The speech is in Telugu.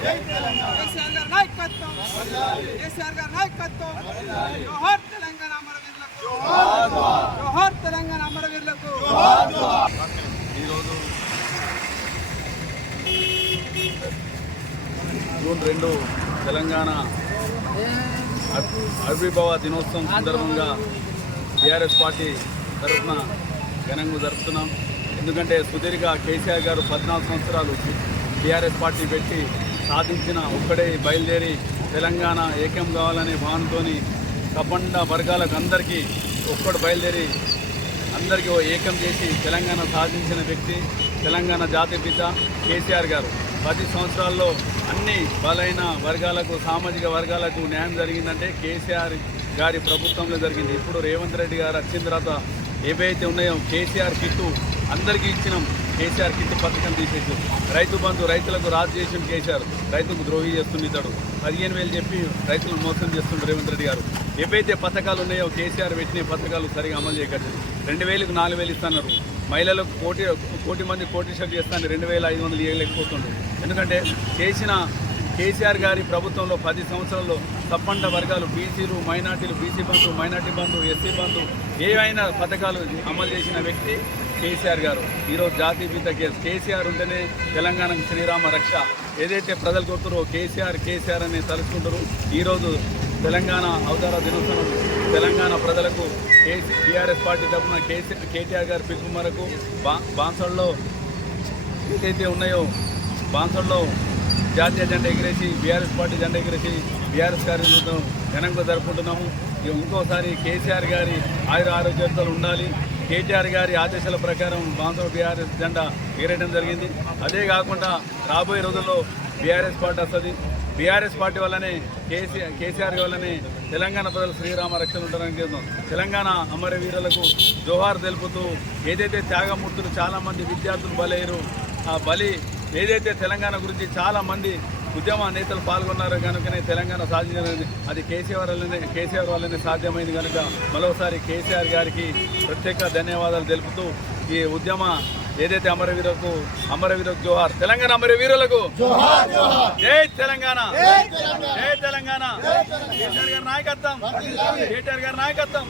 కేసీఆర్ గారి నాయకత్వం. కేసీఆర్ గారి నాయకత్వం. జోహార్ తెలంగాణ అమరవీరులకు. జోహార్ తెలంగాణ అమరవీరులకు. ఈరోజు జూన్ రెండు తెలంగాణ అభి- ఆవిర్భావ దినోత్సవం సందర్భంగా టీఆర్ఎస్ పార్టీ తరఫున ఘనంగా జరుపుతున్నాం. ఎందుకంటే సుదీర్ఘ కేసీఆర్ గారు పద్నాలుగు సంవత్సరాలు టీఆర్ఎస్ పార్టీ పెట్టి సాధించిన ఒక్కడే బయలుదేరి తెలంగాణ ఏకం కావాలనే భావనతోని కబండ వర్గాలకు అందరికీ ఒక్కడు బయలుదేరి అందరికీ ఓ ఏకం చేసి తెలంగాణ సాధించిన వ్యక్తి తెలంగాణ జాతి పిత కేసీఆర్ గారు. పది సంవత్సరాల్లో అన్ని బలైన వర్గాలకు సామాజిక వర్గాలకు న్యాయం జరిగిందంటే కేసీఆర్ గారి ప్రభుత్వంలో జరిగింది. ఇప్పుడు రేవంత్ రెడ్డి గారు వచ్చిన తర్వాత ఏవైతే ఉన్నాయో కేసీఆర్ కిట్టు అందరికీ ఇచ్చినాం. కేసీఆర్ కిట్టు పథకం తీసేసి రైతు బంధు రైతులకు రాజు చేసిన కేసీఆర్ రైతుకు ద్రోహి చేస్తుంటాడు పదిహేను వేలు చెప్పి రైతులను మోసం చేస్తుండ్రు రేవంత్ రెడ్డి గారు. ఏవైతే పథకాలు ఉన్నాయో కేసీఆర్ పెట్టిన పథకాలు సరిగా అమలు చేయకట్లేదు రెండు వేలకు నాలుగు వేలు ఇస్తున్నారు మహిళలకు కోటి కోటి మంది కోటి షర్ట్ చేస్తాను రెండు వేల ఐదు వందలు ఇవ్వలేకపోతుండ్రు ఎందుకంటే చేసిన కేసీఆర్ గారి ప్రభుత్వంలో పది సంవత్సరాల్లో తప్పండ వర్గాలు బీసీలు మైనార్టీలు BC Bandhu minority Bandhu SC Bandhu ఏవైనా పథకాలు అమలు చేసిన వ్యక్తి కేసీఆర్ గారు. ఈరోజు జాతి పిత కేసు. కేసీఆర్ ఉంటేనే తెలంగాణకు శ్రీరామ రక్ష. ఏదైతే ప్రజలు కోరుతారో కేసీఆర్ కేసీఆర్ అని తలుచుకుంటారు. ఈరోజు తెలంగాణ అవతార దినోత్సవం. తెలంగాణ ప్రజలకు కేసీ టీఆర్ఎస్ పార్టీ తరఫున కేసీ కేటీఆర్ గారి పిలుపు మేరకు బా బాన్సోడ్లో ఏదైతే ఉన్నాయో బాన్సల్లో జాతీయ జెండా ఎగిరేసి బీఆర్ఎస్ పార్టీ జెండా ఎగిరేసి బీఆర్ఎస్ కార్యకర్తను ఘనంగా జరుపుకుంటున్నాము. ఇంకోసారి కేసీఆర్ గారి ఆయుర ఆరోగ్యాలు ఉండాలి. కేటీఆర్ గారి ఆదేశాల ప్రకారం బాన్సోడ్ బీఆర్ఎస్ జెండా ఎగిరేయడం జరిగింది. అదే కాకుండా రాబోయే రోజుల్లో బీఆర్ఎస్ పార్టీ వస్తుంది. బీఆర్ఎస్ పార్టీ వల్లనే కేసీఆర్ కేసీఆర్ వల్లనే తెలంగాణ ప్రజలు శ్రీరామ రక్షణ ఉంటారని చెప్తున్నాం తెలంగాణ అమరవీరులకు జోహార్ తెలుపుతూ ఏదైతే త్యాగమూర్తులు చాలామంది విద్యార్థులు బలయ్యారు ఆ బలి ఏదైతే తెలంగాణ గురించి చాలామంది ఉద్యమ నేతలు పాల్గొన్నారో కనుకనే తెలంగాణ సాధించినది అది కేసీఆర్ వల్లనే కేసీఆర్ వల్లనే సాధ్యమైంది కనుక మరోసారి కేసీఆర్ గారికి ప్రత్యేక ధన్యవాదాలు తెలుపుతూ ఈ ఉద్యమ ఏదైతే అమరవీరులకు అమరవీరులకు జోహార్ తెలంగాణ అమరవీరులకు జై తెలంగాణ జై తెలంగాణ. కేసీఆర్ గారి నాయకత్వం కేటీఆర్ గారి నాయకత్వం.